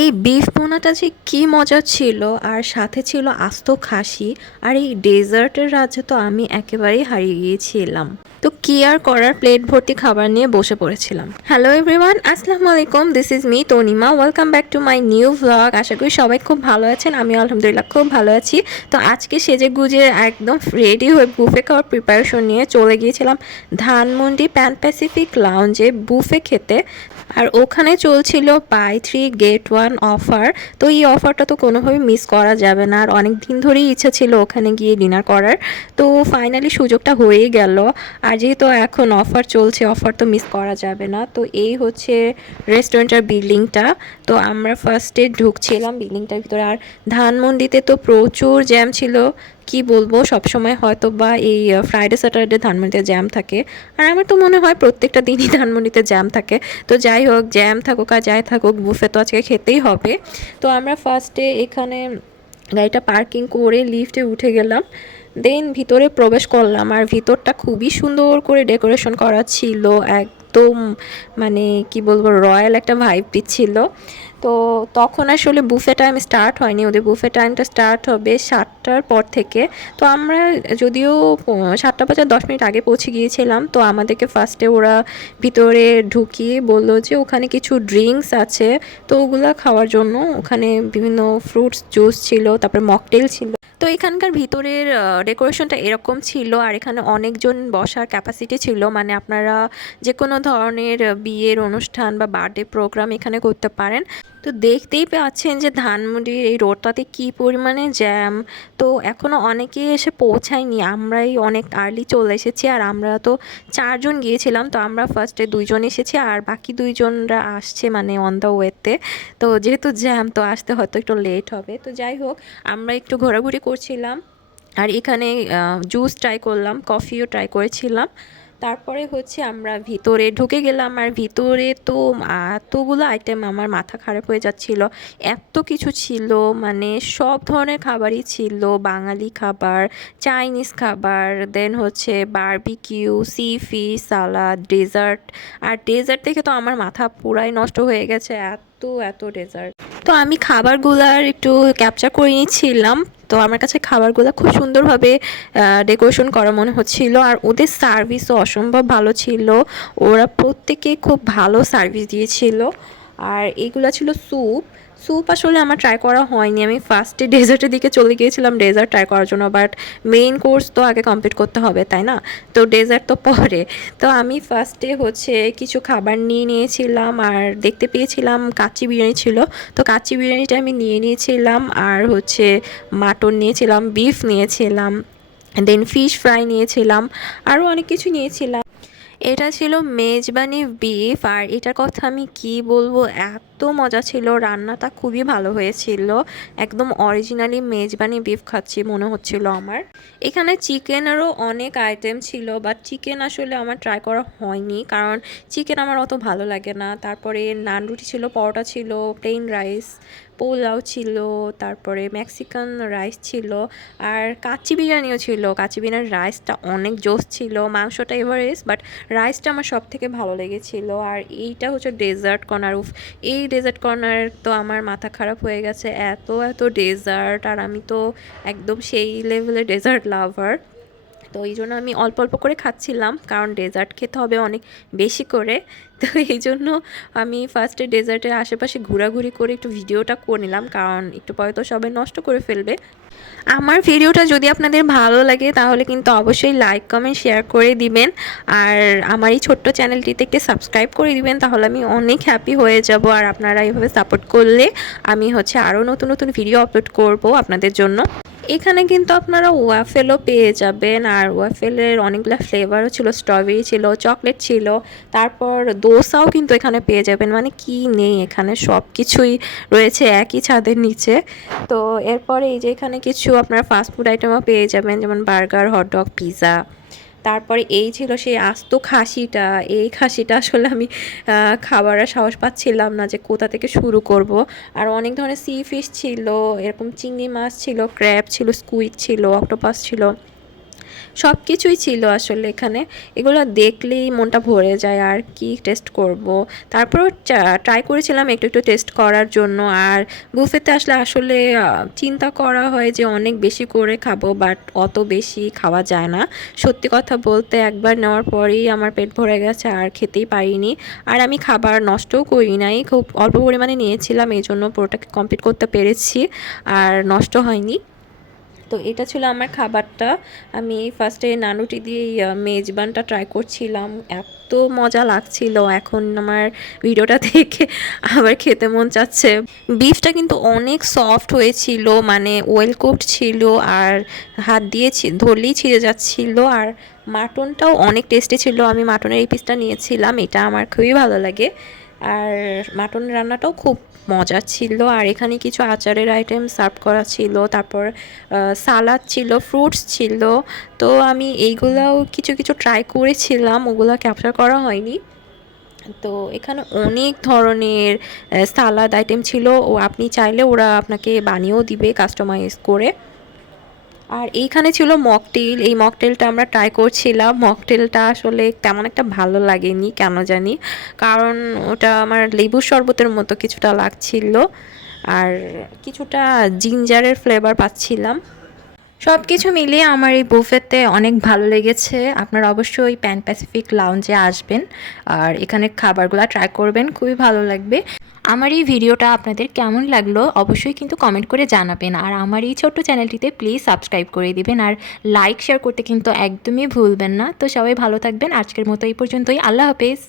এই বিফ ভুনাটা যে কি মজা ছিল, আর সাথে ছিল আস্ত খাসি। আর এই ডেজার্টের রাজ্যে তো আমি একেবারেই হারিয়ে গিয়েছিলাম। তো কি আর করার, প্লেট ভর্তি খাবার নিয়ে বসে পড়েছিলাম। হ্যালো এভরিওয়ান, আসসালামু আলাইকুম, this is me Tanima. Welcome back to my new vlog. আশা করি সবাই খুব ভালো আছেন, আমি আলহামদুলিল্লাহ খুব ভালো আছি। তো আজকে সেজে গুজে একদম রেডি হয়ে বুফে খাওয়ার প্রিপারেশন নিয়ে চলে গিয়েছিলাম ধানমন্ডি প্যান প্যাসিফিক লাউঞ্জে বুফে খেতে। আর ওখানে চলছিল বাই 3 গেট 1 অফার। তো এই অফারটা তো কোনোভাবে মিস করা যাবে না, আর অনেক দিন ধরেই ইচ্ছা ছিল ওখানে গিয়ে ডিনার করার। তো ফাইনালি সুযোগটা হয়েই গেল। আর যেহেতু এখন অফার চলছে, অফার তো মিস করা যাবে না। তো এই হচ্ছে রেস্টুরেন্টের বিল্ডিংটা। তো আমরা ফার্স্টে ঢুকছিলাম বিল্ডিংটার ভিতরে। আর ধানমন্ডিতে তো প্রচুর জ্যাম ছিল, কি বলবো, সবসময় হয়তো বা এই ফ্রাইডে স্যাটারডে ধানমন্ডিতে জ্যাম থাকে। আর আমার তো মনে হয় প্রত্যেকটা দিনই ধানমন্ডিতে জ্যাম থাকে। তো যাই হোক, জ্যাম থাকুক আর যাই থাকুক, বুফে তো আজকে খেতেই হবে। তো আমরা ফার্স্টে এখানে গাড়িটা পার্কিং করে লিফটে উঠে গেলাম, দেন ভিতরে প্রবেশ করলাম। আর ভিতরটা খুবই সুন্দর করে ডেকোরেশন করা ছিল, একদম মানে কি বলবো, রয়্যাল একটা ভাইব দিচ্ছিল। তো তখন আসলে বুফে টাইম স্টার্ট হয়নি, ওদের বুফে টাইমটা স্টার্ট হবে 7টার পর থেকে। তো আমরা যদিও 7:10 আগে পৌঁছে গিয়েছিলাম। তো আমাদেরকে ফার্স্টে ওরা ভিতরে ঢুকিয়ে বললো যে ওখানে কিছু ড্রিঙ্কস আছে, তো ওগুলো খাওয়ার জন্য। ওখানে বিভিন্ন ফ্রুটস জুস ছিল, তারপর মকটেল ছিল। তো এখানকার ভিতরের ডেকোরেশনটা এরকম ছিল। আর এখানে অনেকজন বসার ক্যাপাসিটি ছিল, মানে আপনারা যে কোনো ধরনের বিয়ের অনুষ্ঠান বা বার্থডে প্রোগ্রাম এখানে করতে পারেন। তো দেখতেই পাচ্ছেন যে ধানমন্ডির এই রোডটাতে কী পরিমাণে জ্যাম। তো এখনও অনেকেই এসে পৌঁছায়নি, আমরাই অনেক আর্লি চলে এসেছি। আর আমরা তো 4জন গিয়েছিলাম, তো আমরা ফার্স্টে 2জন এসেছি, আর বাকি 2জনরা আসছে মানে অন দ্য ওয়েতে। তো যেহেতু জ্যাম, তো আসতে হয়তো একটু লেট হবে। তো যাই হোক, আমরা একটু ঘোরাঘুরি করছিলাম। আর এখানে জুস ট্রাই করলাম, কফিও ট্রাই করেছিলাম। তারপরে হচ্ছে আমরা ভিতরে ঢুকে গেলাম। আর ভিতরে তো এতগুলো আইটেম, আমার মাথা খারাপ হয়ে যাচ্ছিল, এত কিছু ছিল। মানে সব ধরনের খাবারই ছিল, বাঙালি খাবার, চাইনিজ খাবার, দেন হচ্ছে বারবিকিউ, সি ফিশ, সালাদ, ডেজার্ট। আর ডেজার্ট দেখে তো আমার মাথা পুরাই নষ্ট হয়ে গেছে, এত এত ডেজার্ট। তো আমি খাবারগুলার একটু ক্যাপচার করে নিচ্ছিলাম। তো আমার কাছে খাবারগুলো খুব সুন্দরভাবে ডেকোরেশন করা মনে হচ্ছিল। আর ওদের সার্ভিসও অসম্ভব ভালো ছিল, ওরা প্রত্যেকেই খুব ভালো সার্ভিস দিয়েছিল। আর এইগুলো ছিল স্যুপ। স্যুপ আসলে আমার ট্রাই করা হয়নি, আমি ফার্স্টে ডেজার্টের দিকে চলে গিয়েছিলাম ডেজার্ট ট্রাই করার জন্য। বাট মেইন কোর্স তো আগে কমপ্লিট করতে হবে, তাই না? তো ডেজার্ট তো পরে। তো আমি ফার্স্টে হচ্ছে কিছু খাবার নিয়ে নিয়েছিলাম। আর দেখতে পেয়েছিলাম কাচ্চি বিরিয়ানি ছিল, তো কাচ্চি বিরিয়ানিটা আমি নিয়ে নিয়েছিলাম। আর হচ্ছে মাটন নিয়েছিলাম, বিফ নিয়েছিলাম, দেন ফিশ ফ্রাই নিয়েছিলাম, আরও অনেক কিছু নিয়েছিলাম। এটা ছিল মেজবানি বিফ। আর এটার কথা আমি কি বলবো, এত মজা ছিল, রান্নাটা খুবই ভালো হয়েছিল, একদম অরিজিনালি মেজবানি বিফ খাচ্ছি মনে হচ্ছিল আমার। এখানে চিকেনেরও অনেক আইটেম ছিল, বাট চিকেন আসলে আমার ট্রাই করা হয়নি, কারণ চিকেন আমার অত ভালো লাগে না। তারপরে নান রুটি ছিল, পরোটা ছিল, প্লেন রাইস, পোলাও ছিল, তারপরে মেক্সিকান রাইস ছিল, আর কাচ্চি বিরিয়ানিও ছিল। কাচ্চি বিরিয়ানির রাইসটা অনেক জোস ছিল, মাংসটা এভারেজ, বাট রাইসটা আমার সব থেকে ভালো লেগেছিল। আর এইটা হচ্ছে ডেজার্ট কর্নার। উফ, এই ডেজার্ট কর্নার তো আমার মাথা খারাপ হয়ে গেছে, এত এত ডেজার্ট। আর আমি তো একদম সেই লেভেলের ডেজার্ট লাভার। তো এই জন্য আমি অল্প অল্প করে খাচ্ছিলাম, কারণ ডেজার্ট খেতে হবে অনেক বেশি করে। তো এই জন্য আমি ফার্স্টে ডেজার্টের আশেপাশে ঘোরাঘুরি করে একটু ভিডিওটা করে নিলাম, কারণ একটু পরে তো সবাই নষ্ট করে ফেলবে। আমার ভিডিওটা যদি আপনাদের ভালো লাগে তাহলে কিন্তু অবশ্যই লাইক কমেন্ট শেয়ার করে দিবেন। আর আমার এই ছোট্ট চ্যানেলটিতে একটু সাবস্ক্রাইব করে দিবেন, তাহলে আমি অনেক হ্যাপি হয়ে যাব। আর আপনারা এইভাবে সাপোর্ট করলে আমি হচ্ছে আরও নতুন নতুন ভিডিও আপলোড করব আপনাদের জন্য। এখানে কিন্তু আপনারা ওয়াফেলও পেয়ে যাবেন, আর ওয়াফেলের অনেকগুলো ফ্লেভারও ছিল, স্ট্রবেরি ছিল, চকলেট ছিল, তারপর দোসাও কিন্তু এখানে পেয়ে যাবেন। মানে কি নেই, এখানে সব কিছুই রয়েছে একই ছাদের নিচে। তো এরপরে এই যে এখানে কিছু আপনারা ফাস্টফুড আইটেমও পেয়ে যাবেন, যেমন বার্গার, হটডগ, পিৎজা। তারপরে এই ছিল সেই আস্ত খাসিটা। এই খাসিটা আসলে আমি খাবারের সাহস পাচ্ছিলাম না যে কোথা থেকে শুরু করব। আর অনেক ধরনের সি ফিশ ছিল, এরকম চিংড়ি মাছ ছিল, ক্র্যাব ছিল, স্কুইড ছিল, অক্টোপাস ছিল। সব কিছুই ছিল আসলে এখানে। এগুলো দেখলেই মনটা ভরে যায়, আর কি টেস্ট করব। তারপরও ট্রাই করেছিলাম একটু একটু টেস্ট করার জন্য। আর বুফেতে আসলে আসলে চিন্তা করা হয় যে অনেক বেশি করে খাবো, বাট অত বেশি খাওয়া যায় না। সত্যি কথা বলতে একবার নেওয়ার পরেই আমার পেট ভরে গেছে, আর খেতেই পারিনি। আর আমি খাবার নষ্টও করি নাই, খুব অল্প পরিমাণে নিয়েছিলাম, এই জন্য পুরোটাকে কমপ্লিট করতে পেরেছি আর নষ্ট হয়নি। তো এটা ছিল আমার খাবারটা। আমি ফার্স্টে নানুটি দিয়ে মেজবানটা ট্রাই করছিলাম, এত মজা লাগছিল। এখন আমার ভিডিওটা দেখে আবার খেতে মন চাচ্ছে। বিফটা কিন্তু অনেক সফট হয়েছিল, মানে ওয়েল কুকড ছিল, আর হাত দিয়ে ধরলেই ছিঁড়ে যাচ্ছিল। আর মাটনটাও অনেক টেস্টি ছিল। আমি মাটনের এই পিসটা নিয়েছিলাম, এটা আমার খুবই ভালো লাগে। আর মাটন রান্নাটাও খুব মজা ছিল। আর এখানে কিছু আচারের আইটেম সার্ভ করা ছিল, তারপর সালাদ ছিল, ফ্রুটস ছিল। তো আমি এইগুলাও কিছু কিছু ট্রাই করেছিলাম, ওগুলো ক্যাপচার করা হয়নি। তো এখানে অনেক ধরনের সালাদ আইটেম ছিল, ও আপনি চাইলে ওরা আপনাকে বানিয়েও দিবে কাস্টমাইজ করে। আর এইখানে ছিল মকটেল, এই মকটেলটা আমরা ট্রাই করছিলাম। মকটেলটা আসলে তেমন একটা ভালো লাগেনি কেন জানি, কারণ ওটা আমার লেবুর শরবতের মতো কিছুটা লাগছিল, আর কিছুটা জিঞ্জারের ফ্লেভার পাচ্ছিলাম। সব কিছু মিলিয়ে আমার এই বুফেতে অনেক ভালো লেগেছে। আপনারা অবশ্যই প্যান প্যাসিফিক লাউঞ্জে আসবেন আর এখানে খাবারগুলো ট্রাই করবেন, খুবই ভালো লাগবে। আমার এই ভিডিওটা আপনাদের কেমন লাগলো অবশ্যই কিন্তু কমেন্ট করে জানাবেন, আর আমার এই ছোট্ট চ্যানেলটিতে প্লিজ সাবস্ক্রাইব করে দিবেন, আর লাইক শেয়ার করতে কিন্তু একদমই ভুলবেন না। তো সবাই ভালো থাকবেন, আজকের মতো এই পর্যন্তই, আল্লাহ হাফেজ।